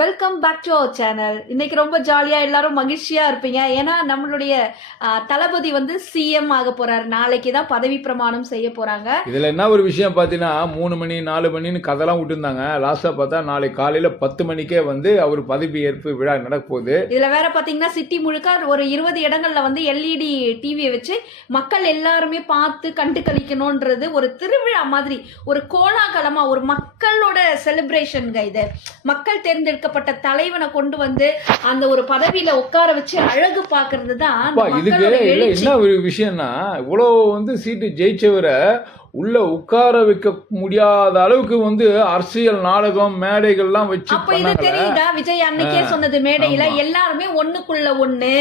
Welcome back to our channel. இன்னைக்கு ரொம்ப ஜாலியா எல்லாரும் மகிழ்ச்சியா இருப்பீங்க. ஏன்னா நம்மளுடைய தளபதி வந்து சிஎம் ஆக போறாரு. நாளைக்கு தான் பதவி பிரமாணம் செய்ய போறாங்க. இதுல என்ன ஒரு விஷயம் பாத்தீங்கன்னா 3 மணி 4 மணின்னு கதெல்லாம் விட்டுருந்தாங்க. லாஸ்டா பார்த்தா நாளைக்கு காலையில 10 மணிக்கே வந்து அவர் பதவி ஏற்பு விழா நடக்க போகுது. இதுல வேற பாத்தீங்கன்னா சிட்டி முழுக்க ஒரு 20 இடங்கள்ல வந்து எல்இடி டிவியை வச்சு மக்கள் எல்லாருமே பார்த்து கண்டு கழிக்கணும்ன்றது ஒரு திருவிழா மாதிரி, ஒரு கோலாகலமா, ஒரு மக்களோட செலிப்ரேஷன்ங்க. இது மக்கள் தேர்ந்தெடுக்கப்பட்ட தலைவனை கொண்டு வந்து அந்த ஒரு பதவியில உட்கார வச்சு அழகு பாக்குறது தான். இதுக்கு என்ன ஒரு விஷயம்னா, இவ்வளவு வந்து சீட்டு ஜெயிச்சவரை உள்ள உட்கார வைக்க முடியாத அளவுக்கு வந்து அரசியல் நாடகம் மேடைகள்லாம் வச்சு. அப்ப இது தெரியுதா? விஜய் அன்னைக்கே சொன்னது மேடையில, எல்லாருமே ஒண்ணுக்குள்ள ஒண்ணு,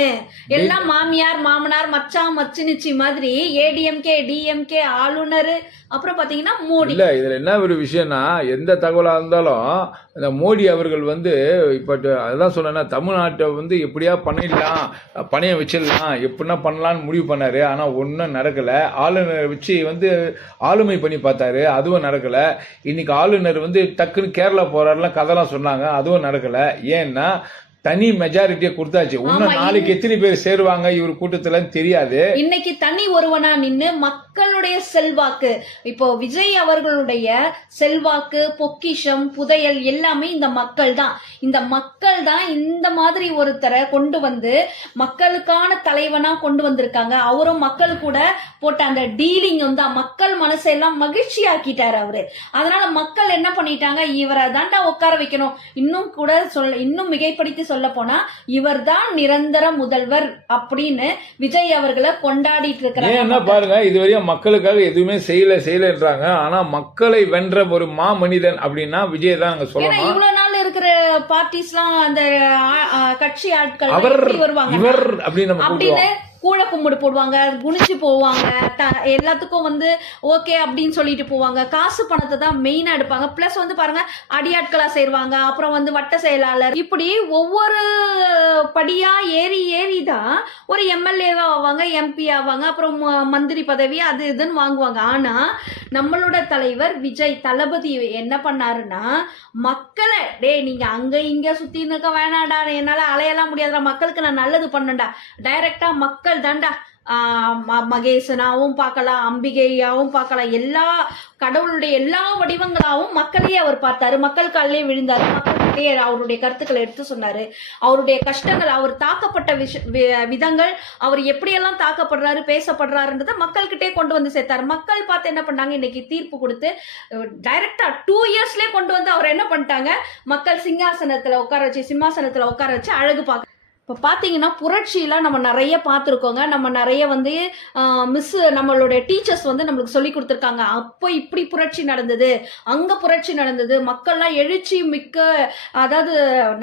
எல்லாம் மாமியார் மாமனார் மச்சான் மச்சினிச்சி மாதிரி, ஏடிஎம்கே டிஎம்கே ஆளுநர், அப்புறம் பாத்தீங்கன்னா மோடி. இல்ல இதுல என்ன ஒரு விஷயம்னா, எந்த தகவலா இருந்தாலும் இந்த மோடி அவர்கள் வந்து இப்ப அதான் சொன்னா தமிழ்நாட்டை வந்து எப்படியா பண்ணிடலாம், பணைய வச்சிடலாம், எப்படின்னா பண்ணலாம்னு முடிவு பண்ணாரு. ஆனா ஒன்னும் நடக்கல. ஆளுநரை வச்சு வந்து ஆளுமை பண்ணி பார்த்தாரு, அதுவும் நடக்கல. இன்னைக்கு ஆளுநர் வந்து டக்குன்னு கேரளா போறாருலாம் கதெல்லாம் சொன்னாங்க, அதுவும் நடக்கல. ஏன்னா தனி மெஜாரிட்டியை கொடுத்தாச்சு. இன்னும் நாளைக்கு எத்தனை பேர் சேருவாங்க இவர் கூட்டத்துல தெரியாது. இன்னைக்கு தனி ஒருவனா நின்னு மக்களுடைய செல்வாக்கு, இப்போ விஜய் அவர்களுடைய செல்வாக்கு, பொக்கிஷம், புதையல் எல்லாமே இந்த மக்கள் தான். இந்த மக்கள் தான் இந்த மாதிரி ஒருத்தரை கொண்டு வந்து மக்களுக்கான தலைவனா கொண்டு வந்திருக்காங்க. அவரும் மக்கள் கூட போட்ட அந்த டீலிங் வந்து மக்கள் மனசெல்லாம் மகிழ்ச்சி ஆக்கிட்டாரு அவரு. அதனால மக்கள் என்ன பண்ணிட்டாங்க, இவரை தாண்டா உட்கார வைக்கணும். இன்னும் கூட இன்னும் மிகைப்படுத்தி சொல்ல போனா இவர் தான் நிரந்தர முதல்வர் அப்படின்னு விஜய் அவர்களை கொண்டாடிட்டு இருக்கிறாங்க. என்ன பாருங்க, இதுவரையும் மக்களுக்காக எதுவுமே செய்யலன்றாங்க. ஆனா மக்களை வென்ற ஒரு மா மனிதன் அப்படின்னா விஜய் தான் நாங்க சொல்லணும். இவ்வளவு நாள் இருக்கிற பார்ட்டிஸ்லாம் அந்த கட்சி ஆட்கள் வருவாங்க இவர் அப்படின்னு கூழ கும்பிடு போடுவாங்க, குனிச்சு போவாங்க, எல்லாத்துக்கும் வந்து ஓகே அப்படின்னு சொல்லிட்டு போவாங்க. காசு பணத்தை தான் மெயினா எடுப்பாங்க. பிளஸ் வந்து பாருங்க, அடியாட்களா சேருவாங்க, அப்புறம் வந்து வட்ட செயலாளர், இப்படி ஒவ்வொரு படியா ஏறி ஏறி தான் ஒரு எம்எல்ஏவா ஆவாங்க, எம்பி ஆவாங்க, அப்புறம் மந்திரி பதவி அது இதுன்னு வாங்குவாங்க. ஆனா நம்மளோட தலைவர் விஜய் தளபதி என்ன பண்ணாருன்னா, மக்களை நீங்க அங்க இங்க சுத்தி இருக்க வேணாடா, என்னால அலையெல்லாம் முடியாதுடா, மக்களுக்கு நான் நல்லது பண்ணண்டா, டைரக்டா மக்கள் தாண்டா, மகேசனாவும் பார்க்கலாம், அம்பிகையாவும் பார்க்கலாம், எல்லா கடவுளுடைய எல்லா வடிவங்களாவும் மக்களையே அவர் பார்த்தாரு. மக்கள் காலிலே விழுந்தாரு, மக்கள்கிட்டே அவருடைய கருத்துக்களை எடுத்து சொன்னாரு. அவருடைய கஷ்டங்கள், அவர் தாக்கப்பட்ட விதங்கள், அவர் எப்படியெல்லாம் தாக்கப்படுறாரு பேசப்படுறாருன்றத மக்கள்கிட்டே கொண்டு வந்து சேர்த்தாரு. மக்கள் பார்த்து என்ன பண்ணாங்க, இன்னைக்கு தீர்ப்பு கொடுத்து டைரக்டா 2 இயர்ஸ்லயே கொண்டு வந்து அவர் என்ன பண்ணிட்டாங்க, மக்கள் சிம்மாசனத்துல உட்கார வச்சு அழகு பார்க்க. இப்போ பார்த்தீங்கன்னா புரட்சியெலாம் நம்ம நிறைய பார்த்துருக்கோங்க. நம்ம நிறைய வந்து நம்மளுடைய டீச்சர்ஸ் வந்து நம்மளுக்கு சொல்லி கொடுத்துருக்காங்க. அப்போ இப்படி புரட்சி நடந்தது, அங்கே புரட்சி நடந்தது, மக்கள்லாம் எழுச்சி மிக்க, அதாவது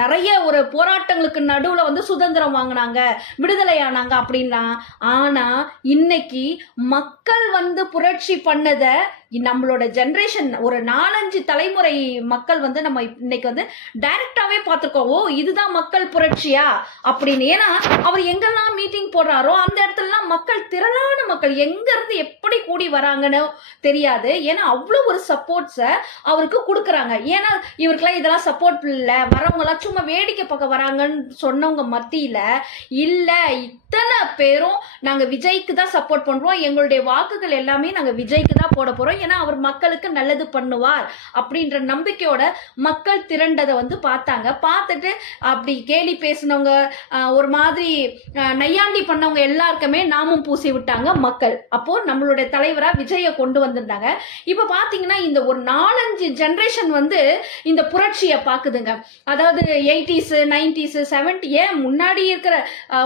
நிறைய ஒரு போராட்டங்களுக்கு நடுவில் வந்து சுதந்திரம் வாங்கினாங்க, விடுதலை ஆனாங்க அப்படின்லாம். ஆனால் இன்னைக்கு மக்கள் வந்து புரட்சி பண்ணதை நம்மளோட ஜென்ரேஷன் ஒரு 4-5 தலைமுறை மக்கள் வந்து நம்ம இன்னைக்கு வந்து டைரக்டாவே பார்த்துருக்கோம். ஓ, இதுதான் மக்கள் புரட்சியா அப்படின்னு. ஏன்னா அவர் எங்கெல்லாம் மீட்டிங் போடுறாரோ அந்த இடத்துலலாம் மக்கள், திரளான மக்கள் எங்க இருந்து எப்படி கூடி வராங்கன்னு தெரியாது. ஏன்னா அவ்வளவு ஒரு சப்போர்ட்ஸை அவருக்கு கொடுக்குறாங்க. ஏன்னா இவருக்கெல்லாம் இதெல்லாம் சப்போர்ட் இல்லை, வரவங்க எல்லாம் சும்மா வேடிக்கை பார்க்க வராங்கன்னு சொன்னவங்க மத்தியில இல்ல, இத்தனை பேரும் நாங்க விஜய்க்கு தான் சப்போர்ட் பண்றோம், எங்களுடைய வாக்குகள் எல்லாமே நாங்க விஜய்க்கு தான் போட போறோம், ஏன்னா அவர் மக்களுக்கு நல்லது பண்ணுவார் அப்படின்ற நம்பிக்கையோட மக்கள் திரண்டதை வந்து பார்த்தாங்க. பார்த்துட்டு அப்படி கேலி பேசினவங்க, ஒரு மாதிரி நையாண்டி பண்ணவங்க எல்லாருக்குமே நாமும் பூசி விட்டாங்க மக்கள். அப்போ நம்மளுடைய தலைவரா விஜயை கொண்டு வந்திருந்தாங்க. இப்ப பாத்தீங்கன்னா இந்த ஒரு 4-5 ஜெனரேஷன் வந்து இந்த புரட்சியை பாக்குதுங்க. அதாவது 80s 90s 70 முன்னாடி இருக்கிற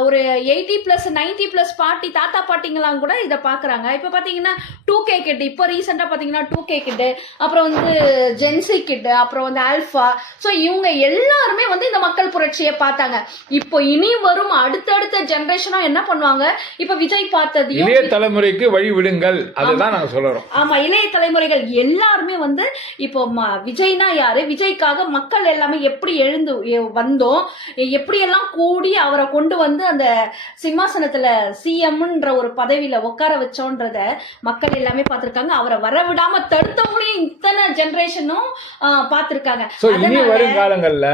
ஒரு 80+ 90+ பாட்டி தாத்தா பாட்டிங்களாம் கூட இதை பாக்குறாங்க. இப்ப பாத்தீங்கன்னா 2K கிட், இப்போ ரீசெண்டா பாத்தீங்கன்னா 2K கிட், அப்புறம் வந்து ஜென்சி கிட், அப்புறம் வந்து ஆல்பா, ஸோ இவங்க எல்லாருமே வந்து இந்த மக்கள் புரட்சியை பார்த்தாங்க. இப்போ இனி வரும் அடுத்தடுத்த ஜெனரேஷனும் என்ன பண்ணுவாங்க, இப்ப விஜய் பார்த்ததையும் இளைய தலைமுறைக்கு வழி விடுங்கள், அதுதான் நாங்க சொல்றோம். ஆமா, இளைய தலைமுறைகள் எல்லாருமே வந்து இப்போ விஜய்னா யாரு, விஜய்க்காக மக்கள் எல்லாமே எப்படி எழுந்து வந்தோம், எப்படி எல்லாம் கூடி அவரை கொண்டு வந்து அந்த சிம்மாசனத்துல சிஎம்ன்ற ஒரு பதவியில உட்கார வச்சோன்றத மக்கள் எல்லாமே பார்த்திருக்காங்க. அவரை வரவிடாம தடுத்தவங்களையும் இத்தனை ஜெனரேஷனும் பார்த்திருக்காங்க. சோ இனி வருங்காலங்கள்ல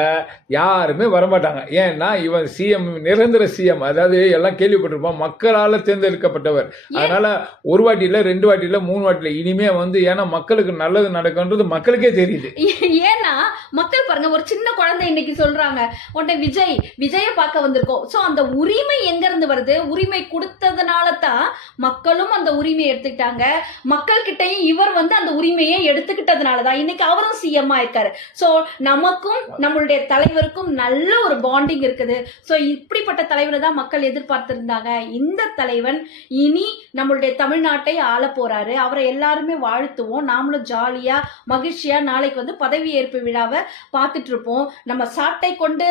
யாருமே வரமாட்டாங்க. ஏன்னா இவன் சிஎம், நிரந்தர சிஎம், அதாவது எல்லாம் கேள்விப்பட்டிருப்போம், மக்களால தேர்ந்தெடுக்கப்பட்டவர். அதனால ஒரு வாட்டி இல்ல, 2 வாட்டி இல்ல, 3 வாட்டி இல்ல, இனிமே வந்து ஏன்னா மக்களுக்கு நல்லது நடக்கும்ன்றது மக்களுக்கே தெரியுது. ஏன்னா மக்கள் பாருங்க, ஒரு சின்ன குழந்தை இன்னைக்கு சொல்றாங்க, உடனே விஜய பார்க்க வந்திருக்கோம். சோ அந்த உரிமை எங்க இருந்து வருது, உரிமை கொடுத்ததுனால தான் மக்களும் அந்த உரிமையை எடுத்துக்கிட்டாங்க. மக்கள் கிட்டையும் இவர் வந்து அந்த உரிமையை எடுத்துக்கிட்டதுனாலதான் இன்னைக்கு அவரும் சிஎம் ஆயிருக்காரு. சோ நமக்கும் நம்மளுடைய தலைவருக்கும் நல்ல ஒரு பாண்டிங் இருக்குது. சோ இப்படிப்பட்ட தலைவரை தான் மக்கள் எதிர்பார்த்திருந்தாங்க. இந்த தலைவன் இனி நம்மளுடைய தமிழ்நாட்டை ஆள போறாரு. அவரை எல்லாருமே வாழ்த்துவோம். நாமளும் ஜாலியா மகிழ்ச்சியா நாளைக்கு வந்து பதவியேற்பு விழாவை பார்த்துட்டு இருப்போம். நம்ம சாட்டை கொண்டு